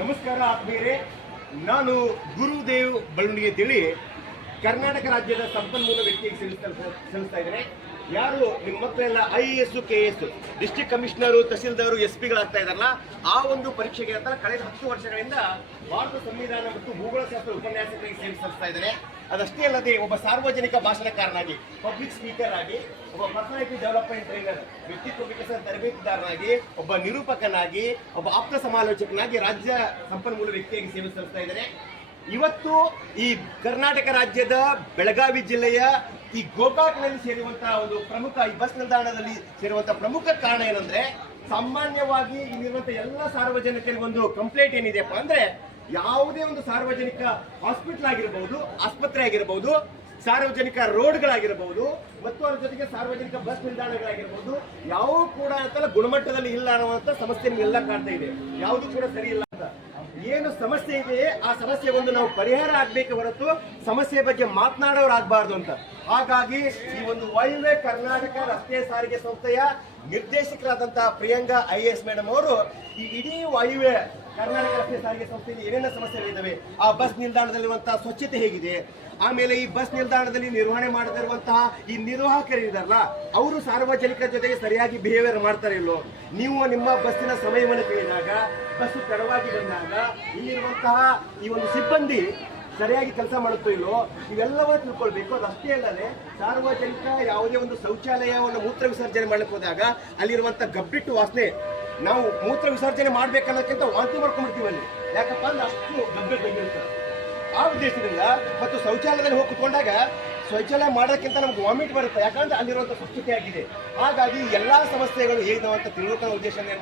ನಮಸ್ಕಾರ ಆತ್ಮೀಯರೇ. ನಾನು ಗುರುದೇವ್ ಬಳ್ಳುಣಿಗೆ ತಿಳಿ ಕರ್ನಾಟಕ ರಾಜ್ಯದ ಸಂಪನ್ಮೂಲ ವ್ಯಕ್ತಿಗೆ ಸಲ್ಲಿಸ್ತಾ ಸಲ್ಲಿಸ್ತಾ ಯಾರು ನಿಮ್ಮ ಮಕ್ಕಳೆಲ್ಲ I S, K S district commissioner, tahsildar, S ಪಿಗಳಾಗ್ತಾ ಇದಾರಲ್ಲ ಆ ಒಂದು ಪರೀಕ್ಷೆಗೆ ಅಂತ ಕಳೆದ ಹತ್ತು ವರ್ಷಗಳಿಂದ ಭಾರತ ಸಂವಿಧಾನ ಮತ್ತು ಭೂಗೋಳಶಾಸ್ತ್ರ ಉಪನ್ಯಾಸಕರಿಗೆ ಸೇವೆ ಸಲ್ಲಿಸ್ತಾ ಇದ್ದೇನೆ. ಅದಷ್ಟೇ ಅಲ್ಲದೆ ಒಬ್ಬ ಸಾರ್ವಜನಿಕ ಭಾಷಣಕಾರನಾಗಿ ಪಬ್ಲಿಕ್ ಸ್ಪೀಕರ್ ಆಗಿ, ಒಬ್ಬ ಪರ್ಸನಾಲಿಟಿ ಡೆವಲಪ್ಮೆಂಟ್ ಟ್ರೈನರ್ ವ್ಯಕ್ತಿತ್ವ ವಿಕಸನ ತರಬೇತುದಾರನಾಗಿ, ಒಬ್ಬ ನಿರೂಪಕನಾಗಿ, ಒಬ್ಬ ಆಪ್ತ ಸಮಾಲೋಚಕನಾಗಿ ರಾಜ್ಯ ಸಂಪನ್ಮೂಲ ವ್ಯಕ್ತಿಯಾಗಿ ಸೇವೆ ಸಲ್ಲಿಸ್ತಾ ಇದ್ದಾರೆ. ಇವತ್ತು ಈ ಕರ್ನಾಟಕ ರಾಜ್ಯದ ಬೆಳಗಾವಿ ಜಿಲ್ಲೆಯ ಈ ಗೋಕಾಕ್ನಲ್ಲಿ ಸೇರುವಂತಹ ಒಂದು ಪ್ರಮುಖ, ಈ ಬಸ್ ನಿಲ್ದಾಣದಲ್ಲಿ ಸೇರುವಂತಹ ಪ್ರಮುಖ ಕಾರಣ ಏನಂದ್ರೆ, ಸಾಮಾನ್ಯವಾಗಿ ಇಲ್ಲಿರುವಂತಹ ಎಲ್ಲ ಸಾರ್ವಜನಿಕರಿಗೆ ಒಂದು ಕಂಪ್ಲೇಂಟ್ ಏನಿದೆಯಪ್ಪ ಅಂದ್ರೆ ಯಾವುದೇ ಒಂದು ಸಾರ್ವಜನಿಕ ಹಾಸ್ಪಿಟಲ್ ಆಗಿರಬಹುದು ಆಸ್ಪತ್ರೆ ಆಗಿರಬಹುದು ಸಾರ್ವಜನಿಕ ರೋಡ್ಗಳಾಗಿರಬಹುದು ಮತ್ತು ಅದರ ಜೊತೆಗೆ ಸಾರ್ವಜನಿಕ ಬಸ್ ನಿಲ್ದಾಣಗಳಾಗಿರಬಹುದು ಯಾವ ಕೂಡ ಅಂತಲ್ಲ ಗುಣಮಟ್ಟದಲ್ಲಿ ಇಲ್ಲ ಅನ್ನುವಂಥ ಸಮಸ್ಯೆ ನಿಮ್ಗೆಲ್ಲ ಕಾಣ್ತಾ ಇದೆ. ಯಾವುದು ಕೂಡ ಸರಿ ಇಲ್ಲ ಅಂತ. ಏನು ಸಮಸ್ಯೆ ಇದೆ ಆ ಸಮಸ್ಯೆ ಒಂದು ನಾವು ಪರಿಹಾರ ಆಗ್ಬೇಕು ಹೊರತು ಸಮಸ್ಯೆ ಬಗ್ಗೆ ಮಾತನಾಡೋರಾಗಬಾರ್ದು ಅಂತ. ಹಾಗಾಗಿ ಈ ಒಂದು ವೈಲ್ವೆ ಕರ್ನಾಟಕ ರಸ್ತೆ ಸಾರಿಗೆ ಸಂಸ್ಥೆಯ ನಿರ್ದೇಶಕರಾದಂತಹ ಪ್ರಿಯಾಂಕಾ ಐ ಎಸ್ ಮೇಡಮ್ ಅವರು ಈ ಇಡೀ ವಾಯುವ್ಯ ಕರ್ನಾಟಕ ರಸ್ತೆ ಸಾರಿಗೆ ಸಂಸ್ಥೆಯಲ್ಲಿ ಏನೇನ ಸಮಸ್ಯೆಗಳಿದ್ದಾವೆ? ಆ ಬಸ್ ನಿಲ್ದಾಣದಲ್ಲಿರುವಂತಹ ಸ್ವಚ್ಛತೆ ಹೇಗಿದೆ? ಆಮೇಲೆ ಈ ಬಸ್ ನಿಲ್ದಾಣದಲ್ಲಿ ನಿರ್ವಹಣೆ ಮಾಡದಿರುವಂತಹ ಈ ನಿರ್ವಾಹಕರಿದ್ದಾರಲ್ಲ ಅವರು ಸಾರ್ವಜನಿಕರ ಜೊತೆಗೆ ಸರಿಯಾಗಿ ಬಿಹೇವಿಯರ್ ಮಾಡ್ತಾರೆ ಇಲ್ಲೋ ನೀವು ನಿಮ್ಮ ಬಸ್ಸಿನ ಸಮಯವನ್ನು ಕೇಳಿದಾಗ, ಬಸ್ಸು ತಡವಾಗಿ ಬಂದಾಗ ಇಲ್ಲಿರುವಂತಹ ಈ ಒಂದು ಸಿಬ್ಬಂದಿ ಸರಿಯಾಗಿ ಕೆಲಸ ಮಾಡುತ್ತೋ ಇಲ್ಲೋ ಇವೆಲ್ಲವೂ ತಿಳ್ಕೊಳ್ಬೇಕು. ಅದಷ್ಟೇ ಅಲ್ಲದೆ ಸಾರ್ವಜನಿಕ ಯಾವುದೇ ಒಂದು ಶೌಚಾಲಯವನ್ನು ಮೂತ್ರ ವಿಸರ್ಜನೆ ಮಾಡಲಿಕ್ಕೆ ಹೋದಾಗ ಅಲ್ಲಿರುವಂಥ ಗಬ್ಬಿಟ್ಟು ವಾಸನೆ ನಾವು ಮೂತ್ರ ವಿಸರ್ಜನೆ ಮಾಡ್ಬೇಕನ್ನೋಕ್ಕಿಂತ ವಾಂತಿ ಮಾಡ್ಕೊಂಡ್ಬಿಡ್ತೀವಿ ಅಲ್ಲಿ. ಯಾಕಪ್ಪ ಅಂದ್ರೆ ಅಷ್ಟು ಗಬ್ಬೆ ಬಂದಿರ್ತಾರೆ ಆ ಉದ್ದೇಶದಿಂದ ಮತ್ತು ಶೌಚಾಲಯದಲ್ಲಿ ಹೋಗಿ ಕುತ್ಕೊಂಡಾಗ ಶೌಚಾಲಯ ಮಾಡೋಕ್ಕಿಂತ ನಮ್ಗೆ ವಾಮಿಟ್ ಬರುತ್ತೆ. ಯಾಕಂದ್ರೆ ಅಲ್ಲಿರುವಂಥ ಸ್ವಚ್ಛತೆ ಆಗಿದೆ ಹಾಗಾಗಿ ಎಲ್ಲಾ ಸಮಸ್ಯೆಗಳು ಹೇಗಿದಾವೆ ಅಂತ ತಿಳ್ಕೊಳ್ಳೋ ಉದ್ದೇಶ ಏನ್